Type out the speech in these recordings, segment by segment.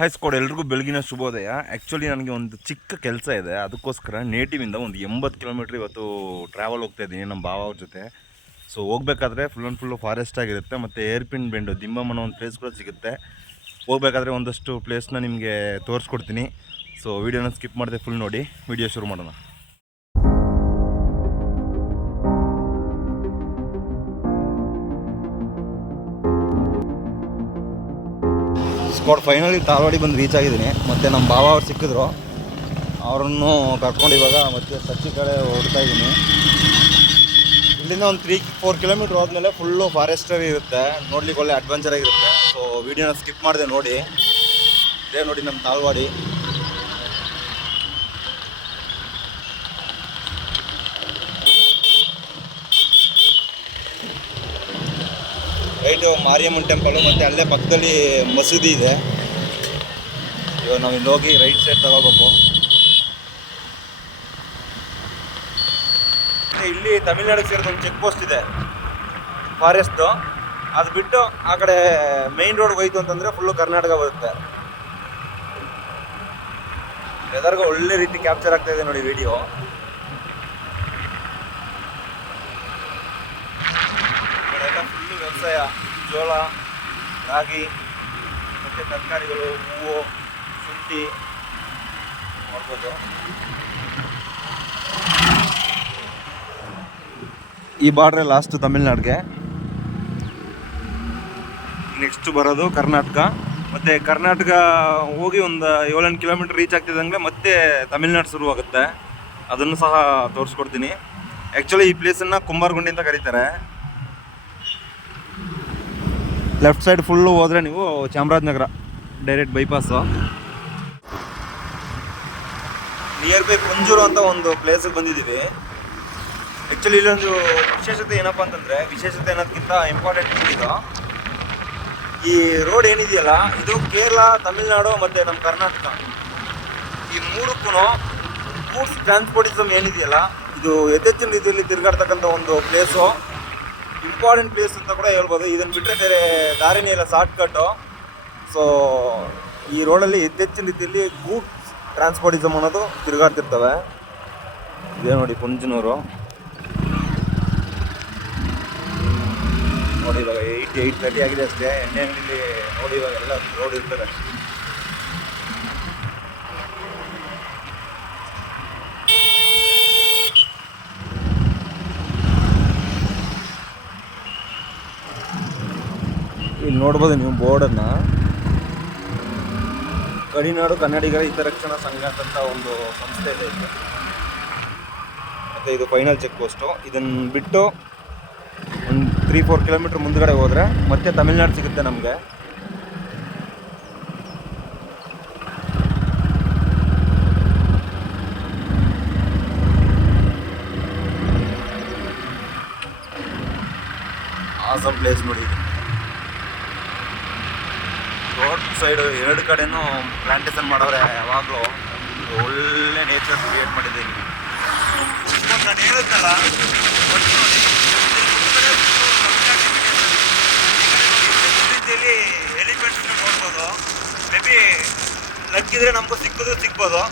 Hi squad, ಎಲ್ರಿಗೂ ಬೆಳಗಿನ ಶುಭೋದಯ. ಆ್ಯಕ್ಚುಲಿ ನನಗೆ ಒಂದು ಚಿಕ್ಕ ಕೆಲಸ ಇದೆ, ಅದಕ್ಕೋಸ್ಕರ ನೇಟಿವಿಂದ ಒಂದು 80 ಕಿಲೋಮೀಟ್ರ್ ಇವತ್ತು ಟ್ರಾವೆಲ್ ಹೋಗ್ತಾ ಇದ್ದೀನಿ ನಮ್ಮ ಭಾವ ಅವ್ರ ಜೊತೆ. ಸೊ ಹೋಗ್ಬೇಕಾದ್ರೆ ಫುಲ್ಲು ಫಾರೆಸ್ಟ್ ಆಗಿರುತ್ತೆ, ಮತ್ತು ಏರ್ಪಿನ್ ಬೆಂಡು ದಿಂಬಮ್ಮನ ಒಂದು ಪ್ಲೇಸ್ ಕೂಡ ಸಿಗುತ್ತೆ. ಹೋಗ್ಬೇಕಾದ್ರೆ ಒಂದಷ್ಟು ಪ್ಲೇಸ್ನ ನಿಮಗೆ ತೋರಿಸ್ಕೊಡ್ತೀನಿ. ಸೊ ವೀಡಿಯೋನ ಸ್ಕಿಪ್ ಮಾಡಿದೆ ಫುಲ್ ನೋಡಿ, ವೀಡಿಯೋ ಶುರು ಮಾಡೋಣ. ಸ್ಕ್ವಾಡ್ ಫೈನಲಿ ತಾಳ್ವಾಡಿ ಬಂದು ರೀಚ್ ಆಗಿದ್ದೀನಿ. ಮತ್ತು ನಮ್ಮ ಭಾವ ಅವ್ರು ಸಿಕ್ಕಿದ್ರು, ಅವರನ್ನು ಕರ್ಕೊಂಡು ಇವಾಗ ಮತ್ತೆ ಸಚ್ಚಿ ಕಡೆ ಹೊರಡ್ತಾ ಇದ್ದೀನಿ. ಇಲ್ಲಿಂದ ಒಂದು 3-4 ಕಿಲೋಮೀಟ್ರ್ ಹೋದ್ಮೇಲೆ ಫುಲ್ಲು ಫಾರೆಸ್ಟರಿ ಇರುತ್ತೆ, ನೋಡ್ಲಿಕ್ಕೆ ಒಳ್ಳೆ ಅಡ್ವೆಂಚರ್ ಆಗಿರುತ್ತೆ. ಸೊ ವೀಡಿಯೋನ ಸ್ಕಿಪ್ ಮಾಡಿದೆ ನೋಡಿ. ಇದೇ ನೋಡಿ ನಮ್ಮ ತಾಳ್ವಾಡಿ. ರೈಟು ಮಾರಿಯಮ್ಮನ ಟೆಂಪಲು, ಮತ್ತು ಅಲ್ಲೇ ಪಕ್ಕದಲ್ಲಿ ಮಸೀದಿ ಇದೆ. ಇವಾಗ ನಾವು ಇಲ್ಲಿ ಹೋಗಿ ರೈಟ್ ಸೈಡ್ ತಗೋಬೇಕು. ಇಲ್ಲಿ ತಮಿಳ್ನಾಡಿಗೆ ಸೇರಿದ ಒಂದು ಚೆಕ್ ಪೋಸ್ಟ್ ಇದೆ ಫಾರೆಸ್ಟು. ಅದು ಬಿಟ್ಟು ಆ ಕಡೆ ಮೈನ್ ರೋಡ್ಗೆ ಹೋಯ್ತು ಅಂತಂದರೆ ಫುಲ್ಲು ಕರ್ನಾಟಕ ಬರುತ್ತೆ. ವೆದರ್ಗೆ ಒಳ್ಳೆ ರೀತಿ ಕ್ಯಾಪ್ಚರ್ ಆಗ್ತಾ ಇದೆ ನೋಡಿ ವಿಡಿಯೋ. ಫುಲ್ಲು ವ್ಯವಸಾಯ, ಜೋಳ, ರಾಗಿ, ಮತ್ತು ತರಕಾರಿಗಳು, ಹೂವು, ಶುಂಠಿ ನೋಡ್ಬೋದು. ಈ ಬಾರ್ಡ್ರೆ ಲಾಸ್ಟ್ ತಮಿಳ್ನಾಡಿಗೆ, ನೆಕ್ಸ್ಟ್ ಬರೋದು ಕರ್ನಾಟಕ. ಮತ್ತು ಕರ್ನಾಟಕ ಹೋಗಿ ಒಂದು 7-8 ಕಿಲೋಮೀಟ್ರ್ ರೀಚ್ ಆಗ್ತಿದ್ದಂಗೆ ಮತ್ತೆ ತಮಿಳ್ನಾಡು ಶುರುವಾಗುತ್ತೆ. ಅದನ್ನು ಸಹ ತೋರಿಸ್ಕೊಡ್ತೀನಿ. ಆ್ಯಕ್ಚುಲಿ ಈ ಪ್ಲೇಸನ್ನು ಕುಂಬಾರಗುಂಡಿ ಅಂತ ಕರೀತಾರೆ. ಲೆಫ್ಟ್ ಸೈಡ್ ಫುಲ್ಲು ಹೋದರೆ ನೀವು Chamarajanagar direct bypass. Near by Punjur ಅಂತ ಒಂದು ಪ್ಲೇಸಿಗೆ ಬಂದಿದ್ದೀವಿ. ಆ್ಯಕ್ಚುಲಿ ಇಲ್ಲೊಂದು ವಿಶೇಷತೆ ಏನಪ್ಪ ಅಂತಂದರೆ, ವಿಶೇಷತೆ ಅನ್ನೋದಕ್ಕಿಂತ ಇಂಪಾರ್ಟೆಂಟ್ ಇದು, ಈ ರೋಡ್ ಏನಿದೆಯಲ್ಲ ಇದು ಕೇರಳ, ತಮಿಳ್ನಾಡು ಮತ್ತು ನಮ್ಮ ಕರ್ನಾಟಕ ಈ ಮೂರಕ್ಕೂ ಗೂಡ್ಸ್ ಟ್ರಾನ್ಸ್ಪೋರ್ಟಿಸಮ್ ಏನಿದೆಯಲ್ಲ ಇದು ಯಥೇಚ್ಛಿನ ರೀತಿಯಲ್ಲಿ ತಿರುಗಾಡ್ತಕ್ಕಂಥ ಒಂದು ಪ್ಲೇಸು, ಇಂಪಾರ್ಟೆಂಟ್ ಪ್ಲೇಸ್ ಅಂತ ಕೂಡ ಹೇಳ್ಬೋದು. ಇದನ್ನು ಬಿಟ್ಟರೆ ಬೇರೆ ದಾರಿನೇ ಇಲ್ಲ, ಶಾರ್ಟ್ಕಟ್ಟು. ಸೊ ಈ ರೋಡಲ್ಲಿ ಹೆಚ್ಚಿನ ರೀತಿಯಲ್ಲಿ ಗೂಡ್ಸ್ ಟ್ರಾನ್ಸ್ಪೋರ್ಟಿಸಮ್ ಅನ್ನೋದು ತಿರುಗಾಡ್ತಿರ್ತವೆ. ಇದೇ ನೋಡಿ ಪುಂಜನೂರು. ನೋಡಿ ಇವಾಗ 8:30 ಆಗಿದೆ ಅಷ್ಟೇ. ಎಣ್ಣೆ ಅಂಗಡಿಲಿ ನೋಡಿ ಇವಾಗ ಎಲ್ಲ ರೋಡ್ ಇರ್ತದೆ. ಇಲ್ಲಿ ನೋಡ್ಬೋದು ನೀವು ಬೋರ್ಡನ್ನು, ಗಡಿನಾಡು ಕನ್ನಡಿಗರ ಹಿತರಕ್ಷಣಾ ಸಂಘ ಅಂತ ಒಂದು ಸಂಸ್ಥೆ ಇದೆ. ಮತ್ತು ಇದು ಫೈನಲ್ ಚೆಕ್ ಪೋಸ್ಟು. ಇದನ್ನು ಬಿಟ್ಟು ಒಂದು 3-4 ಕಿಲೋಮೀಟ್ರ್ ಮುಂದ್ಗಡೆ ಹೋದರೆ ಮತ್ತೆ ತಮಿಳ್ನಾಡು ಸಿಗುತ್ತೆ ನಮಗೆ. ಆಸಮ್ ಪ್ಲೇಸ್ ನೋಡಿ. ರೋಡ್ ಸೈಡು ಎರಡು ಕಡೆನೂ ಪ್ಲಾಂಟೇಶನ್ ಮಾಡೋರೆ, ಯಾವಾಗಲೂ ಒಳ್ಳೆ ನೇಚರ್ ಕ್ರಿಯೇಟ್ ಮಾಡಿದ್ದೀನಿ. ನಾನು ಹೇಳಿದ್ನಲ್ಲ, ರೀತಿಯಲ್ಲಿ ಎಲಿಫೆಂಟ್ಸ್ ನೋಡ್ಬೋದು. ಮೇ ಬಿ ಲಕ್ಕಿದ್ರೆ ನಮಗೂ ಸಿಗ್ಬೋದು.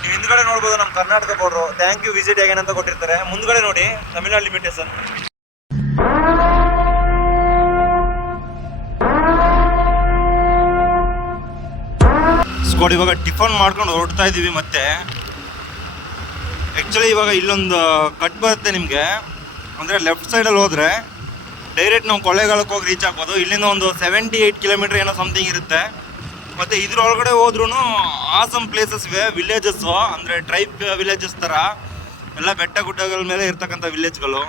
ನೀವು ಹಿಂದ್ಗಡೆ ನೋಡ್ಬೋದು ನಮ್ಮ Karnataka border, thank you visit ಹೇಗೇನೆ ಅಂತ ಕೊಟ್ಟಿರ್ತಾರೆ. ಮುಂದ್ಗಡೆ ನೋಡಿ ತಮಿಳ್ನಾಡು ಲಿಮಿಟೇಷನ್. ಸ್ಕ್ವಾಡ್ ಇವಾಗ ಟಿಫನ್ ಮಾಡ್ಕೊಂಡು ಹೊರಡ್ತಾ ಇದ್ದೀವಿ. ಮತ್ತೆ ಆ್ಯಕ್ಚುಲಿ ಇವಾಗ ಇಲ್ಲೊಂದು ಕಟ್ ಬರುತ್ತೆ ನಿಮಗೆ, ಅಂದರೆ ಲೆಫ್ಟ್ ಸೈಡಲ್ಲಿ ಹೋದರೆ ಡೈರೆಕ್ಟ್ ನಾವು ಕೊಳ್ಳೇಗಾಲಕ್ಕೆ ಹೋಗಿ ರೀಚ್ ಆಗ್ಬೋದು. ಇಲ್ಲಿಂದ ಒಂದು 78 ಕಿಲೋಮೀಟ್ರ್ ಏನೋ ಸಮಥಿಂಗ್ ಇರುತ್ತೆ. ಮತ್ತು ಇದ್ರೊಳಗಡೆ ಹೋದ್ರೂ ಆಸಮ್ ಪ್ಲೇಸಸ್ ಇವೆ, ವಿಲೇಜಸ್ಸು, ಅಂದರೆ ಟ್ರೈಬ್ ವಿಲೇಜಸ್ ಥರ ಎಲ್ಲ ಬೆಟ್ಟ ಗುಡ್ಡಗಳ ಮೇಲೆ ಇರ್ತಕ್ಕಂಥ ವಿಲೇಜ್ಗಳು.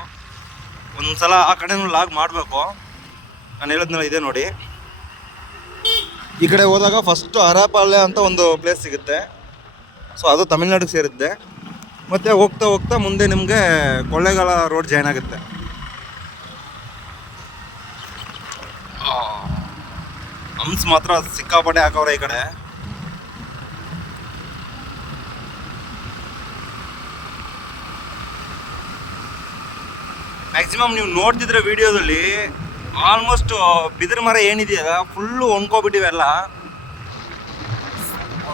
ಒಂದು ಸಲ ಆ ಕಡೆನೂ ಲಾಗ್ ಮಾಡಬೇಕು. ನಾನು ಹೇಳಿದ್ನಲ್ಲ ಇದೇ ನೋಡಿ. ಈ ಕಡೆ ಹೋದಾಗ ಫಸ್ಟು ಹರಪಾಳ್ಯ ಅಂತ ಒಂದು ಪ್ಲೇಸ್ ಸಿಗುತ್ತೆ. ಸೊ ಅದು ತಮಿಳ್ನಾಡಿಗೆ ಸೇರಿದ್ದೆ. ಮತ್ತು ಹೋಗ್ತಾ ಹೋಗ್ತಾ ಮುಂದೆ ನಿಮಗೆ ಕೊಳ್ಳೇಗಾಲ ರೋಡ್ ಜಾಯ್ನ್ ಆಗುತ್ತೆ. ಹಂಪ್ಸ್ ಮಾತ್ರ ಸಿಕ್ಕಾಪಟ್ಟೆ ಹಾಕವ್ರೆ ಈ ಕಡೆ. ಮ್ಯಾಕ್ಸಿಮಮ್ ನೀವು ನೋಡ್ತಿದ್ರೆ ವಿಡಿಯೋದಲ್ಲಿ ಆಲ್ಮೋಸ್ಟ್ ಬಿದಿರು ಮರ ಏನಿದೆಯಲ್ಲ ಫುಲ್ಲು ಒಣ್ಕೊಬಿಟ್ಟಿವೆಲ್ಲ.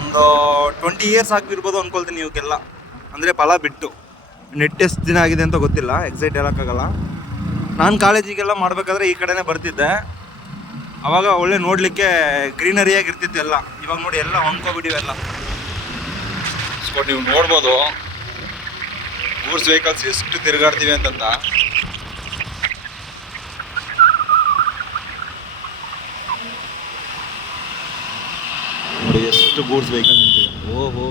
ಒಂದು 20 ಇಯರ್ಸ್ ಆಗಿರ್ಬೋದು ಅಂದ್ಕೊಳ್ತೀನಿ ಇವಕ್ಕೆಲ್ಲ, ಅಂದರೆ ಫಲ ಬಿಟ್ಟು. ನೆಟ್ ಎಷ್ಟು ದಿನ ಆಗಿದೆ ಅಂತ ಗೊತ್ತಿಲ್ಲ, ಎಕ್ಸೈಟ್ ಹೇಳೋಕ್ಕಾಗಲ್ಲ. ನಾನು ಕಾಲೇಜಿಗೆಲ್ಲ ಮಾಡಬೇಕಾದ್ರೆ ಈ ಕಡೆನೇ ಬರ್ತಿದ್ದೆ. ಆವಾಗ ಒಳ್ಳೆ ನೋಡಲಿಕ್ಕೆ ಗ್ರೀನರಿಯಾಗಿ ಇರ್ತಿತ್ತು ಎಲ್ಲ. ಇವಾಗ ನೋಡಿ ಎಲ್ಲ ಹೊಂದ್ಕೊಬಿಟ್ಟಿವೆಲ್ಲ. ನೀವು ನೋಡ್ಬೋದು ಗೂಡ್ಸ್ ವೆಹಿಕಲ್ಸ್ ಎಷ್ಟು ತಿರುಗಾಡ್ತೀವಿ ಅಂತ. ನೋಡಿ ಎಷ್ಟು ಗೂಡ್ಸ್ ವೆಹಿಕಲ್ ನಿಂತಿದೆ. ಓಹೋ,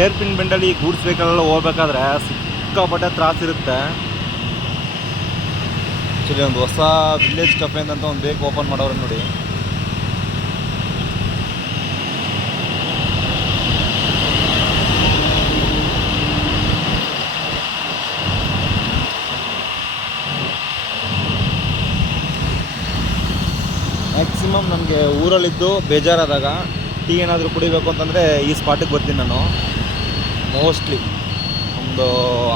ಏರ್ ಪಿನ್ ಬೆಂಡಲ್ಲಿ ಗೂಡ್ಸ್ ವೆಹಿಕಲ್ ಎಲ್ಲ ಹೋಗ್ಬೇಕಾದ್ರೆ ಸಿಕ್ಕಾಪಟ್ಟೆ ತ್ರಾಸಿರುತ್ತೆ. ಆ್ಯಕ್ಚುಲಿ ಒಂದು ಹೊಸ ವಿಲೇಜ್ ಕಫೆ ಅಂತ ಒಂದು ಬೇಕು ಓಪನ್ ಮಾಡೋರು ನೋಡಿ. ಮ್ಯಾಕ್ಸಿಮಮ್ ನನಗೆ ಊರಲ್ಲಿದ್ದು ಬೇಜಾರಾದಾಗ ಟೀ ಏನಾದರೂ ಕುಡಿಬೇಕು ಅಂತಂದರೆ ಈ ಸ್ಪಾಟಿಗೆ ಬರ್ತೀನಿ ನಾನು. ಮೋಸ್ಟ್ಲಿ ಒಂದು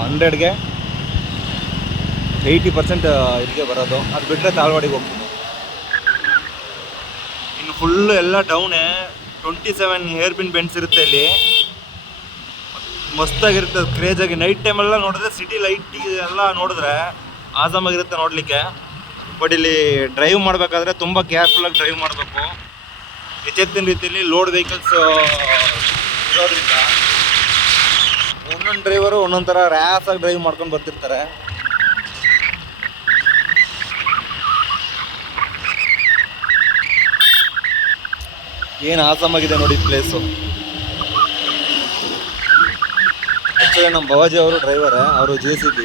100ಗೆ 80% ಇಲ್ಲಿಗೆ ಬರೋದು. ಅದು ಬಿಟ್ಟರೆ ತಾಳ್ವಾಡಿಗೆ ಹೋಗ್ತೀನಿ. ಇನ್ನು ಫುಲ್ಲು ಎಲ್ಲ ಡೌನೇ. 27 ಹೇರ್ ಪಿನ್ ಬೆಂಡ್ಸ್ ಇರುತ್ತೆ ಇಲ್ಲಿ. ಮಸ್ತಾಗಿರುತ್ತೆ, ಕ್ರೇಜಾಗಿ. ನೈಟ್ ಟೈಮೆಲ್ಲ ನೋಡಿದ್ರೆ ಸಿಟಿ ಲೈಟ್ ಎಲ್ಲ ನೋಡಿದ್ರೆ ಆಸಾಮಾಗಿರುತ್ತೆ ನೋಡಲಿಕ್ಕೆ. ಬಟ್ ಇಲ್ಲಿ ಡ್ರೈವ್ ಮಾಡಬೇಕಾದ್ರೆ ತುಂಬ ಕೇರ್ಫುಲ್ಲಾಗಿ ಡ್ರೈವ್ ಮಾಡಬೇಕು. ಎಚ್ಚೆತ್ತಿನ ರೀತಿಯಲ್ಲಿ ಲೋಡ್ ವೆಹಿಕಲ್ಸ್ ಇರೋದ್ರಿಂದ ಒಂದೊಂದು ಡ್ರೈವರು ಒಂದೊಂದು ಥರ ರ್ಯಾಸಾಗಿ ಡ್ರೈವ್ ಮಾಡ್ಕೊಂಡು ಬರ್ತಿರ್ತಾರೆ. ಏನು ಆಸಾಮಾಗಿದೆ ನೋಡಿ ಪ್ಲೇಸು. ಆ್ಯಕ್ಚುಲಿ ನಮ್ಮ ಬಾವಾಜಿ ಅವರು ಡ್ರೈವರೇ, ಅವರು JCB.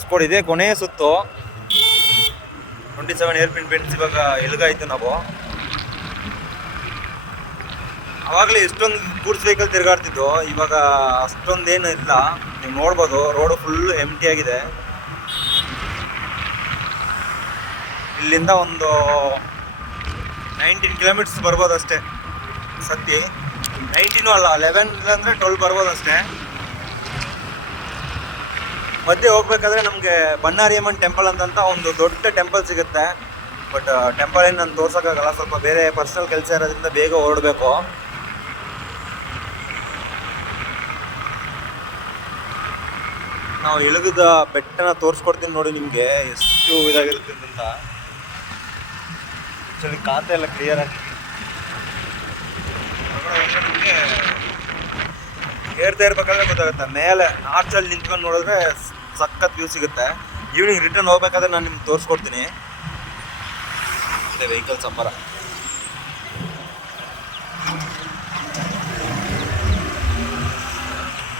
ಸ್ಕೋಡ್ ಇದೆ ಕೊನೆಯ ಸುತ್ತು. 27 ಏರ್ ಪಿನ್ ಬೆಂಡ್ಸ್ ಇವಾಗ ಎಲ್ಗಾಯ್ತು ನಾವು. ಆವಾಗಲೇ ಎಷ್ಟೊಂದು ಗೂಡ್ಸ್ ವೆಹಿಕಲ್ ತಿರುಗಾಡ್ತಿದ್ದು, ಇವಾಗ ಅಷ್ಟೊಂದೇನು ಇಲ್ಲ. ನೀವು ನೋಡ್ಬೋದು ರೋಡು ಫುಲ್ ಎಂಟಿ ಆಗಿದೆ. ಇಲ್ಲಿಂದ ಒಂದು 19 ಕಿಲೋಮೀಟರ್ಸ್ ಬರ್ಬೋದು ಅಷ್ಟೇ. ಸದ್ಯ 19 ಅಲ್ಲ, 11 ಇಲ್ಲಾಂದರೆ 12 ಬರ್ಬೋದು ಅಷ್ಟೇ. ಮಧ್ಯೆ ಹೋಗ್ಬೇಕಾದ್ರೆ ನಮಗೆ ಬನ್ನಾರಿಯಮ್ಮನ್ ಟೆಂಪಲ್ ಅಂತ ಒಂದು ದೊಡ್ಡ ಟೆಂಪಲ್ ಸಿಗುತ್ತೆ. ಬಟ್ ಟೆಂಪಲ್ ಏನು ನಾನು ತೋರ್ಸೋಕ್ಕಾಗಲ್ಲ, ಸ್ವಲ್ಪ ಬೇರೆ ಪರ್ಸನಲ್ ಕೆಲಸ ಇರೋದ್ರಿಂದ ಬೇಗ ಹೊರಡಬೇಕು. ನಾವು ಇಳಿದ ಬೆಟ್ಟನ ತೋರಿಸ್ಕೊಡ್ತೀನಿ ನೋಡಿ ನಿಮಗೆ, ಎಷ್ಟು ಇದಾಗಿರುತ್ತೆ ಅಂತ. ಆ್ಯಕ್ಚುಲಿ ಖಾತೆ ಎಲ್ಲ ಕ್ಲಿಯರ್ ಆಗಿ ನಿಮಗೆ ಏರ್ತಾ ಇರ್ಬೇಕಾದ್ರೆ ಗೊತ್ತಾಗುತ್ತೆ. ಮೇಲೆ ನಾರ್ಚಲ್ಲಿ ನಿಂತ್ಕೊಂಡು ನೋಡಿದ್ರೆ ಸಖತ್ ವ್ಯೂ ಸಿಗುತ್ತೆ. ಈವ್ನಿಂಗ್ ರಿಟರ್ನ್ ಹೋಗ್ಬೇಕಾದ್ರೆ ನಾನು ನಿಮ್ಗೆ ತೋರಿಸ್ಕೊಡ್ತೀನಿ. ವೆಹಿಕಲ್ ಸಂಬರ.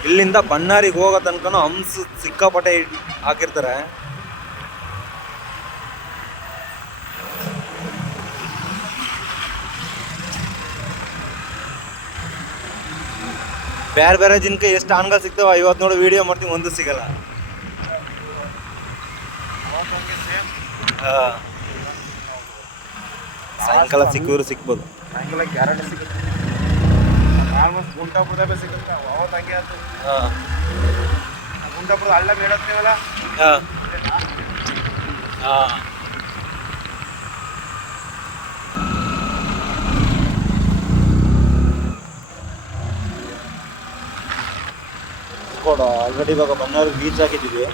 ಇಲ್ಲಿಂದ ಬಣ್ಣಾರಿಗೆ ಹೋಗೋ ತನಕ ಹಂಸ ಸಿಕ್ಕಾಪಟ್ಟೆ ಹಾಕಿರ್ತಾರೆ. ಬೇರೆ ಬೇರೆ ಜಿನ್ಕ ಎಷ್ಟು ಆನ್ಗಳು ಸಿಗ್ತಾವ. ಇವತ್ತು ನೋಡಿ ವಿಡಿಯೋ ಮಾಡ್ತೀವಿ, ಒಂದು ಸಿಗಲ್ಲ. ಸಾಯಂಕಾಲ ಸಿಕ್ಕಿದ್ರು ಸಿಗ್ಬೋದು. ಸಾಯಂಕಾಲ ಗ್ಯಾರಂಟಿ ಸಿಗುತ್ತೆ. ಆಲ್ಮೋಸ್ಟ್ ಗುಂಟಾಪುರದಾಗ ಸಿಗುತ್ತೆ. ಅವತ್ತು ಹಂಗೆ ಆಯ್ತು. ಗುಂಟಾಪುರದ ಹಳ್ಳ ಬೇಡತ್ತೀವಲ್ಲ. ಆಲ್ರೆಡಿ ಇವಾಗ ಬನ್ನಾರು ಬೀಚ್ ಹಾಕಿದ್ದೀವಿ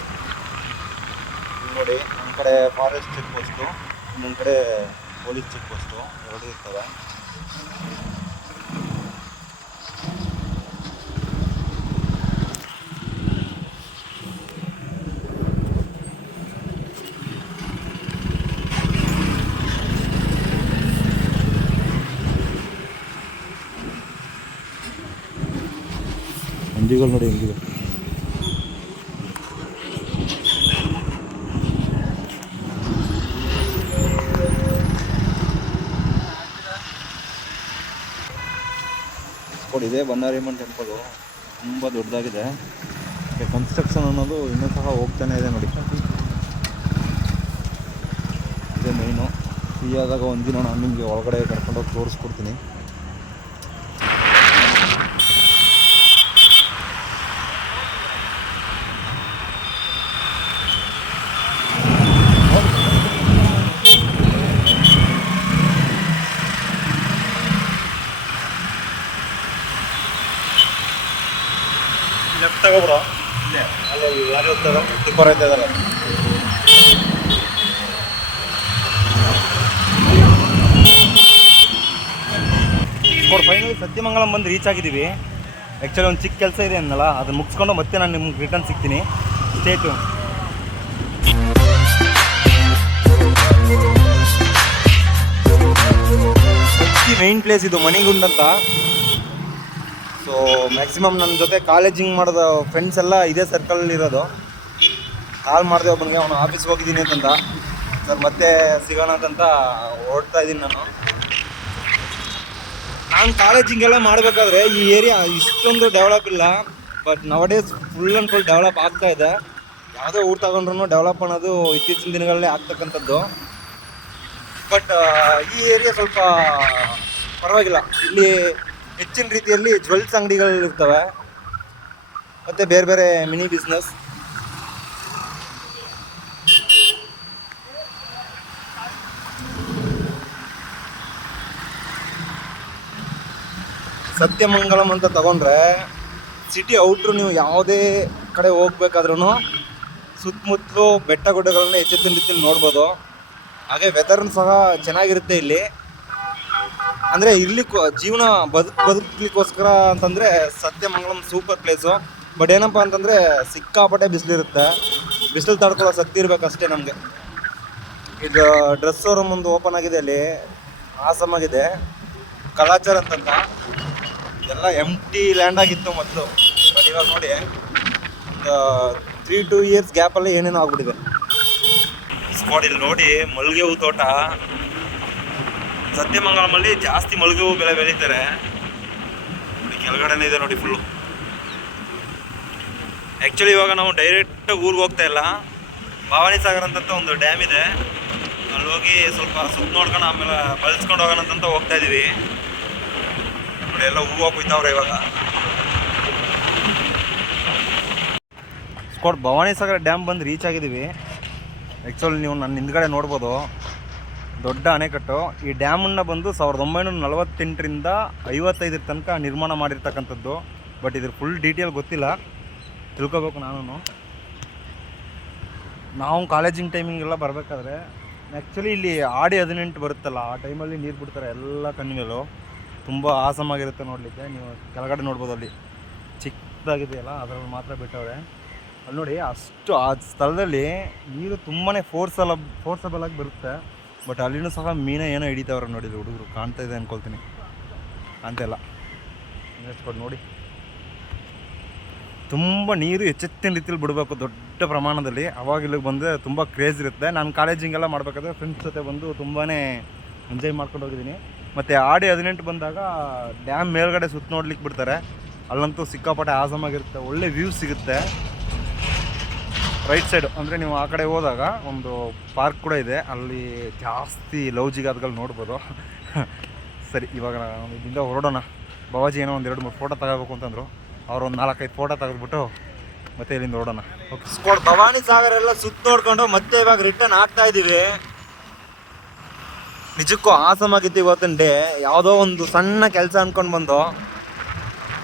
ನೋಡಿ. ಒಂದು ಕಡೆ ಫಾರೆಸ್ಟ್ ಚೆಕ್ ಪೋಸ್ಟು, ಇನ್ನೊಂದು ಕಡೆ ಪೊಲೀಸ್ ಚೆಕ್ ಪೋಸ್ಟು, ಎರಡೂ ಇರ್ತವೆ. ಹಂದಿಗಳು ನೋಡಿ ಹೆಂಗಿವೆ. ಸ್ಪಾಟ್ ಇದೆ ಬಂಡಾರಿಯಮ್ಮನ್ ಟೆಂಪಲು. ತುಂಬ ದೊಡ್ಡದಾಗಿದೆ. ಕನ್ಸ್ಟ್ರಕ್ಷನ್ ಅನ್ನೋದು ಇನ್ನೂ ಸಹ ಹೋಗ್ತಾನೆ ಇದೆ ನೋಡಿ. ಇದೇ ಮೇಯ್ನು. ಫ್ರೀ ಆದಾಗ ಒಂದಿನ ನಾನು ನಿಮಗೆ ಒಳಗಡೆ ಕರ್ಕೊಂಡೋಗಿ ತೋರಿಸ್ಕೊಡ್ತೀನಿ. ಲೆಫ್ಟ್ ತಗೋಬ್ರೋ. ಇಲ್ಲೇ ಅಲ್ಲಿ ಲಾರಿ ಹೋಗ್ತದ ಟಿಪ್ಪರ್ ಐತೆ ಅದಲ್ಲ. ಫೈನಲಿ ಸತ್ಯಮಂಗಲಂ ಬಂದು ರೀಚ್ ಆಗಿದ್ದೀವಿ. ಆ್ಯಕ್ಚುಲಿ ಒಂದು ಚಿಕ್ಕ ಕೆಲಸ ಇದೆ ಅನ್ನಲ್ಲ, ಅದನ್ನು ಮುಗಿಸ್ಕೊಂಡು ಮತ್ತೆ ನಾನು ನಿಮ್ಗೆ ರಿಟರ್ನ್ ಸಿಗ್ತೀನಿ. ಸ್ಟೇಟು ಮೇಯ್ನ್ ಪ್ಲೇಸ್ ಇದು ಮಣಿಗುಂಡ್ ಅಂತ. ಸೊ ಮ್ಯಾಕ್ಸಿಮಮ್ ನನ್ನ ಜೊತೆ ಕಾಲೇಜಿಂಗ್ ಮಾಡೋದು ಫ್ರೆಂಡ್ಸ್ ಎಲ್ಲ ಇದೇ ಸರ್ಕಲಲ್ಲಿ ಇರೋದು. ಕಾಲ್ ಮಾಡಿದೆ ಒಬ್ಬನಿಗೆ, ಅವನು ಆಫೀಸ್ಗೆ ಹೋಗಿದ್ದೀನಿ ಅಂತಂದ. ಸರ್ ಮತ್ತೆ ಸಿಗೋಣ ಅಂತಂತ ಹೊರಡ್ತಾ ಇದ್ದೀನಿ ನಾನು. ಕಾಲೇಜಿಂಗೆಲ್ಲ ಮಾಡಬೇಕಾದ್ರೆ ಈ ಏರಿಯಾ ಇಷ್ಟೊಂದು ಡೆವಲಪ್ ಇಲ್ಲ. But nowadays full and full develop ಆಗ್ತಾ ಇದೆ. ಯಾವುದೇ ಊರು ತಗೊಂಡ್ರೂ ಡೆವಲಪ್ ಅನ್ನೋದು ಇತ್ತೀಚಿನ ದಿನಗಳಲ್ಲೇ ಆಗ್ತಕ್ಕಂಥದ್ದು. ಬಟ್ ಈ ಏರಿಯಾ ಸ್ವಲ್ಪ ಪರವಾಗಿಲ್ಲ. ಇಲ್ಲಿ ಹೆಚ್ಚಿನ ರೀತಿಯಲ್ಲಿ ಜ್ಯುವೆಲ್ಸ್ ಅಂಗಡಿಗಳಿರ್ತವೆ ಮತ್ತು ಬೇರೆ ಬೇರೆ ಮಿನಿ ಬಿಸ್ನೆಸ್. ಸತ್ಯಮಂಗಲಂ ಅಂತ ತಗೊಂಡ್ರೆ ಸಿಟಿ ಔಟ್ರು ನೀವು ಯಾವುದೇ ಕಡೆ ಹೋಗ್ಬೇಕಾದ್ರೂ ಸುತ್ತಮುತ್ತಲು ಬೆಟ್ಟ ಗುಡ್ಡಗಳನ್ನ ಹೆಚ್ಚೆತ್ತಿನ ರೀತಿಯಲ್ಲಿ ನೋಡ್ಬೋದು. ಹಾಗೆ ವೆದರ್ನು ಸಹ ಚೆನ್ನಾಗಿರುತ್ತೆ ಇಲ್ಲಿ. ಅಂದರೆ ಇಲ್ಲಿ ಜೀವನ ಬದುಕಲಿಕ್ಕೋಸ್ಕರ ಅಂತಂದರೆ ಸತ್ಯಮಂಗಲಂ ಸೂಪರ್ ಪ್ಲೇಸು. ಬಟ್ ಏನಪ್ಪ ಅಂತಂದರೆ ಸಿಕ್ಕಾಪಟ್ಟೆ ಬಿಸಿಲಿರುತ್ತೆ. ಬಿಸಿಲು ತಡ್ಕೊಳ್ಳೋ ಶಕ್ತಿ ಇರಬೇಕಷ್ಟೇ ನಮಗೆ. ಇದು ಡ್ರೆಸ್ ಶೋರೂಮ್ ಒಂದು ಓಪನ್ ಆಗಿದೆ ಅಲ್ಲಿ, ಆಸಮಾಗಿದೆ. ಕಲಾಚಾರ ಅಂತಂತ ಎಲ್ಲ ಎಂಟಿ ಲ್ಯಾಂಡ್ ಆಗಿತ್ತು ಮೊದಲು. ಬಟ್ ಇವಾಗ ನೋಡಿ ಒಂದು 3-2 ಇಯರ್ಸ್ ಗ್ಯಾಪಲ್ಲಿ ಏನೇನೋ ಆಗ್ಬಿಟ್ಟಿದೆ. ಸ್ಪಾಟ್ ಇಲ್ಲಿ ನೋಡಿ ಮಲ್ಲಿಗೆ ಹೂ ತೋಟ. ಸತ್ಯಮಂಗಲಮಲ್ಲಿ ಜಾಸ್ತಿ ಮಲ್ಲಿಗೆ ಹೂ ಬೆಳೀತಾರೆ. ನೋಡಿ ಕೆಳಗಡೆನೇ ಇದೆ ನೋಡಿ ಫುಲ್ಲು. ಆ್ಯಕ್ಚುಲಿ ಇವಾಗ ನಾವು ಡೈರೆಕ್ಟಾಗಿ ಊರಿಗೆ ಹೋಗ್ತಾ ಇಲ್ಲ. ಭವಾನಿ ಸಾಗರ್ ಅಂತಂತ ಒಂದು ಡ್ಯಾಮ್ ಇದೆ, ಅಲ್ಲಿ ಹೋಗಿ ಸ್ವಲ್ಪ ಸುತ್ತ ನೋಡ್ಕೊಂಡು ಆಮೇಲೆ ಬಳಸ್ಕೊಂಡು ಹೋಗೋಣ ಅಂತಂತ ಹೋಗ್ತಾ ಇದ್ದೀವಿ. ನೋಡಿ ಎಲ್ಲ ಹೂವು ಕುಯ್ತಾವ್ರೆ ಇವಾಗ. ಸ್ಪಾಟ್ ಭವಾನಿ ಸಾಗರ್ ಡ್ಯಾಮ್ ಬಂದು ರೀಚ್ ಆಗಿದ್ದೀವಿ. ಆ್ಯಕ್ಚುಲಿ ನೀವು ನನ್ನ ಹಿಂದ್ಗಡೆ ನೋಡ್ಬೋದು ದೊಡ್ಡ ಅಣೆಕಟ್ಟು. ಈ ಡ್ಯಾಮನ್ನು ಬಂದು 1948ರಿಂದ 55 ತನಕ ನಿರ್ಮಾಣ ಮಾಡಿರ್ತಕ್ಕಂಥದ್ದು. ಬಟ್ ಇದ್ರ ಫುಲ್ ಡೀಟೇಲ್ ಗೊತ್ತಿಲ್ಲ, ತಿಳ್ಕೊಬೇಕು ನಾನು. ನಾವು ಕಾಲೇಜಿಂಗ್ ಟೈಮಿಂಗೆಲ್ಲ ಬರಬೇಕಾದ್ರೆ ಆ್ಯಕ್ಚುಲಿ ಇಲ್ಲಿ ಆಡಿ 18 ಬರುತ್ತಲ್ಲ, ಆ ಟೈಮಲ್ಲಿ ನೀರು ಬಿಡ್ತಾರೆ ಎಲ್ಲ ಕಣ್ಣಿನಲ್ಲೂ. ತುಂಬ ಆಸಮಾಗಿರುತ್ತೆ ನೋಡಲಿಕ್ಕೆ. ನೀವು ಕೆಳಗಡೆ ನೋಡ್ಬೋದು, ಅಲ್ಲಿ ಚಿಕ್ಕದಾಗಿದೆಯಲ್ಲ ಅದರಲ್ಲಿ ಮಾತ್ರ ಬಿಟ್ಟವ್ರೆ. ಅಲ್ಲಿ ನೋಡಿ ಅಷ್ಟು ಆ ಸ್ಥಳದಲ್ಲಿ ನೀರು ತುಂಬಾ ಫೋರ್ಸಬಲ್ ಆಗಿ ಬರುತ್ತೆ. ಬಟ್ ಅಲ್ಲಿನೂ ಸಹ ಏನೋ ಹಿಡಿತಾವ್ರೆ ನೋಡಿ ಹುಡುಗರು. ಕಾಣ್ತಾ ಇದೆ ಅಂದ್ಕೊಳ್ತೀನಿ, ಕಾಣ್ತಾ ಇಲ್ಲ. ನೆಕ್ಸ್ಟ್ ನೋಡಿ, ತುಂಬ ನೀರು ಹೆಚ್ಚೆತ್ತಿನ ರೀತಿಯಲ್ಲಿ ಬಿಡಬೇಕು ದೊಡ್ಡ ಪ್ರಮಾಣದಲ್ಲಿ. ಅವಾಗ ಇಲ್ಲಿಗೆ ಬಂದರೆ ತುಂಬ ಕ್ರೇಜ್ ಇರುತ್ತೆ. ನಾನು ಕಾಲೇಜಿಂಗೆಲ್ಲ ಮಾಡಬೇಕಾದ್ರೆ ಫ್ರೆಂಡ್ಸ್ ಜೊತೆ ಬಂದು ತುಂಬಾ ಎಂಜಾಯ್ ಮಾಡ್ಕೊಂಡು ಹೋಗಿದ್ದೀನಿ. ಮತ್ತು ಆಡಿ 18 ಬಂದಾಗ ಡ್ಯಾಮ್ ಮೇಲ್ಗಡೆ ಸುತ್ತ ನೋಡ್ಲಿಕ್ಕೆ ಬಿಡ್ತಾರೆ. ಅಲ್ಲಂತೂ ಸಿಕ್ಕಾಪಟ್ಟೆ ಆಸಮಾಗಿರುತ್ತೆ, ಒಳ್ಳೆ ವ್ಯೂ ಸಿಗುತ್ತೆ. ರೈಟ್ ಸೈಡು ಅಂದರೆ ನೀವು ಆ ಕಡೆ ಹೋದಾಗ ಒಂದು ಪಾರ್ಕ್ ಕೂಡ ಇದೆ, ಅಲ್ಲಿ ಜಾಸ್ತಿ ಲವ್ ಜಿಗಾದ್ಗಳು ನೋಡ್ಬೋದು. ಸರಿ, ಇವಾಗ ನಾವು ಇಲ್ಲಿಂದ ಹೊರಡೋಣ. ಬಾವಾಜಿ ಏನೋ ಒಂದು 2-3 ಫೋಟೋ ತಗೋಬೇಕು ಅಂತಂದರು. ಅವ್ರು ಒಂದು 4-5 ಫೋಟೋ ತೆಗೆದ್ಬಿಟ್ಟು ಮತ್ತೆ ಇಲ್ಲಿಂದ ಹೊರಡೋಣ. ಓಕೆ, ಸ್ಪಾಟ್ ಭವಾನಿ ಸಾಗರ ಎಲ್ಲ ಸುತ್ತ ನೋಡ್ಕೊಂಡು ಮತ್ತೆ ಇವಾಗ ರಿಟರ್ನ್ ಆಗ್ತಾ ಇದ್ದೀವಿ. ನಿಜಕ್ಕೂ ಆಸಮಾಗಿತ್ತು ಇವತ್ತಿನ ಡೇ. ಯಾವುದೋ ಒಂದು ಸಣ್ಣ ಕೆಲಸ ಅಂದ್ಕೊಂಡು ಬಂದು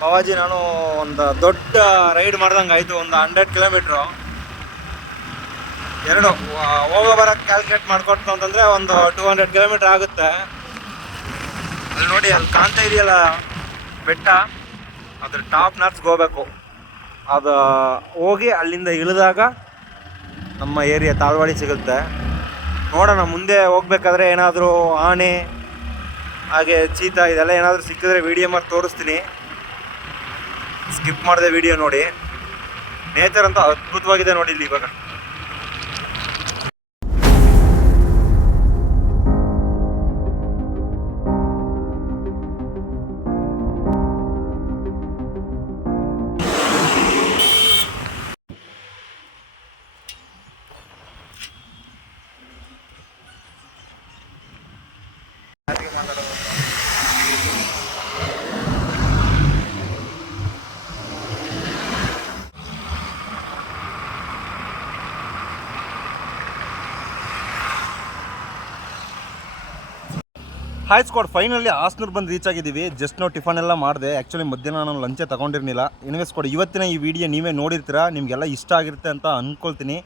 ಬಾವಾಜಿ ನಾನು ಒಂದು ದೊಡ್ಡ ರೈಡ್ ಮಾಡ್ದಂಗೆ ಆಯಿತು. ಒಂದು 100 ಕಿಲೋಮೀಟ್ರು, 2 ಹೋಗೋ ಬರೋಕ್ಕೆ ಕ್ಯಾಲ್ಕುಲೇಟ್ ಮಾಡ್ಕೊಟ್ಟು ಅಂತಂದರೆ ಒಂದು 200 ಕಿಲೋಮೀಟ್ರ್ ಆಗುತ್ತೆ. ಅಲ್ಲಿ ನೋಡಿ, ಅಲ್ಲಿ ಕಾಣ್ತಾ ಇದೆಯಲ್ಲ ಬೆಟ್ಟ, ಅದ್ರ ಟಾಪ್ ನಾಚ್ಗೆ ಹೋಗ್ಬೇಕು. ಅದು ಹೋಗಿ ಅಲ್ಲಿಂದ ಇಳಿದಾಗ ನಮ್ಮ ಏರಿಯಾ ತಾಳ್ವಾಡಿ ಸಿಗುತ್ತೆ. ನೋಡೋಣ ಮುಂದೆ ಹೋಗ್ಬೇಕಾದ್ರೆ ಏನಾದರೂ ಆನೆ ಹಾಗೆ ಚೀತಾ ಇದೆಲ್ಲ ಏನಾದರೂ ಸಿಕ್ಕಿದ್ರೆ ವಿಡಿಯೋ ಮಾಡಿ ತೋರಿಸ್ತೀನಿ. ಸ್ಕಿಪ್ ಮಾಡಿದೆ ವಿಡಿಯೋ ನೋಡಿ. ನೇಚರ್ ಅಂತ ಅದ್ಭುತವಾಗಿದೆ ನೋಡಿ ಇಲ್ಲಿ ಇವಾಗ. ಹಾಯ್ ಸ್ಕ್ವಾಡ್, ಫೈನಲಿ ಹಾಸನೂರು ಬಂದು ರೀಚ್ ಆಗಿದ್ದೀವಿ. ಜಸ್ಟ್ ನಾವು ಟಿಫನ್ ಎಲ್ಲ ಮಾಡಿದೆ. ಆ್ಯಕ್ಚುಲಿ ಮಧ್ಯಾಹ್ನ ನಾನು ಲಂಚೇ ತೊಗೊಂಡಿರಲಿಲ್ಲ. ಎನಿವೆ ಸ್ಕ್ವಾಡ್, ಇವತ್ತಿನ ಈ ವಿಡಿಯೋ ನೀವೇ ನೋಡಿರ್ತೀರಾ, ನಿಮಗೆಲ್ಲ ಇಷ್ಟ ಆಗಿರುತ್ತೆ ಅಂತ ಅಂದ್ಕೊಳ್ತೀನಿ.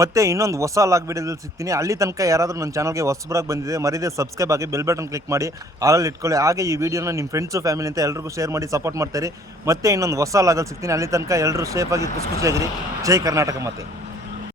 ಮತ್ತು ಇನ್ನೊಂದು ಹೊಸ ಲಾಗ್ ವಿಡಿಯೋದಲ್ಲಿ ಸಿಗ್ತೀನಿ. ಅಲ್ಲಿ ತನಕ ಯಾರಾದರೂ ನನ್ನ ಚಾನಲ್ಗೆ ಹೊಸಬರಾಗಿ ಬಂದಿದೆ ಮರಿದೇ ಸಬ್ಸ್ಕ್ರೈಬ್ ಆಗಿ ಬೆಲ್ ಬಟನ್ ಕ್ಲಿಕ್ ಮಾಡಿ ಆಳಲ್ಲಿ ಇಟ್ಕೊಳ್ಳಿ. ಹಾಗೆ ಈ ವಿಡಿಯೋನ ನಿಮ್ಮ ಫ್ರೆಂಡ್ಸು ಫ್ಯಾಮಿಲಿ ಅಂತ ಎಲ್ರಿಗೂ ಶೇರ್ ಮಾಡಿ ಸಪೋರ್ಟ್ ಮಾಡ್ತಾರೆ. ಮತ್ತೆ ಇನ್ನೊಂದು ಹೊಸ ಲಾಗಲ್ಲಿ ಸಿಗ್ತೀನಿ. ಅಲ್ಲಿ ತನಕ ಎಲ್ಲರೂ ಸೇಫಾಗಿ ಖುಷಿಯಾಗಿರಿ. ಜೈ ಕರ್ನಾಟಕ. ಮತ್ತೆ